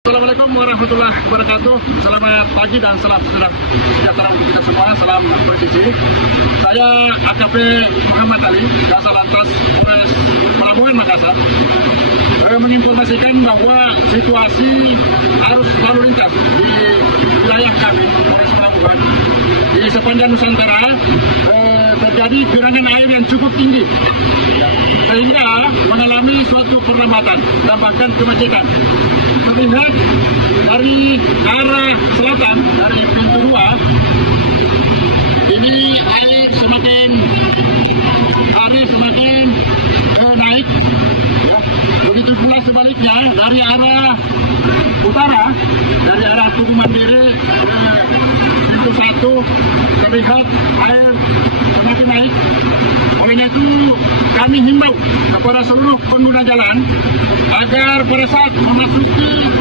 Assalamualaikum warahmatullahi wabarakatuh. Selamat pagi dan salam sejahtera untuk kita semua. Salam presisi. Saya AKP Muhammad Ali, Kasal Lantas Polres Pelabuhan Makassar, menginformasikan bahwa situasi arus lalu lintas di wilayah kami Polres Pelabuhan di sepanjang Nusantara terjadi gerangan air yang cukup tinggi sehingga mengalami suatu perlambatan dan bahkan kemacetan. Terlihat dari arah selatan, dari pintu 2, ini air semakin naik. Begitu pula sebaliknya dari arah utara, dari arah Tugu Mandiri pintu 1 terlihat air semakin naik. Olehnya itu kami himbau kepada seluruh pengguna jalan agar pada saat memasuki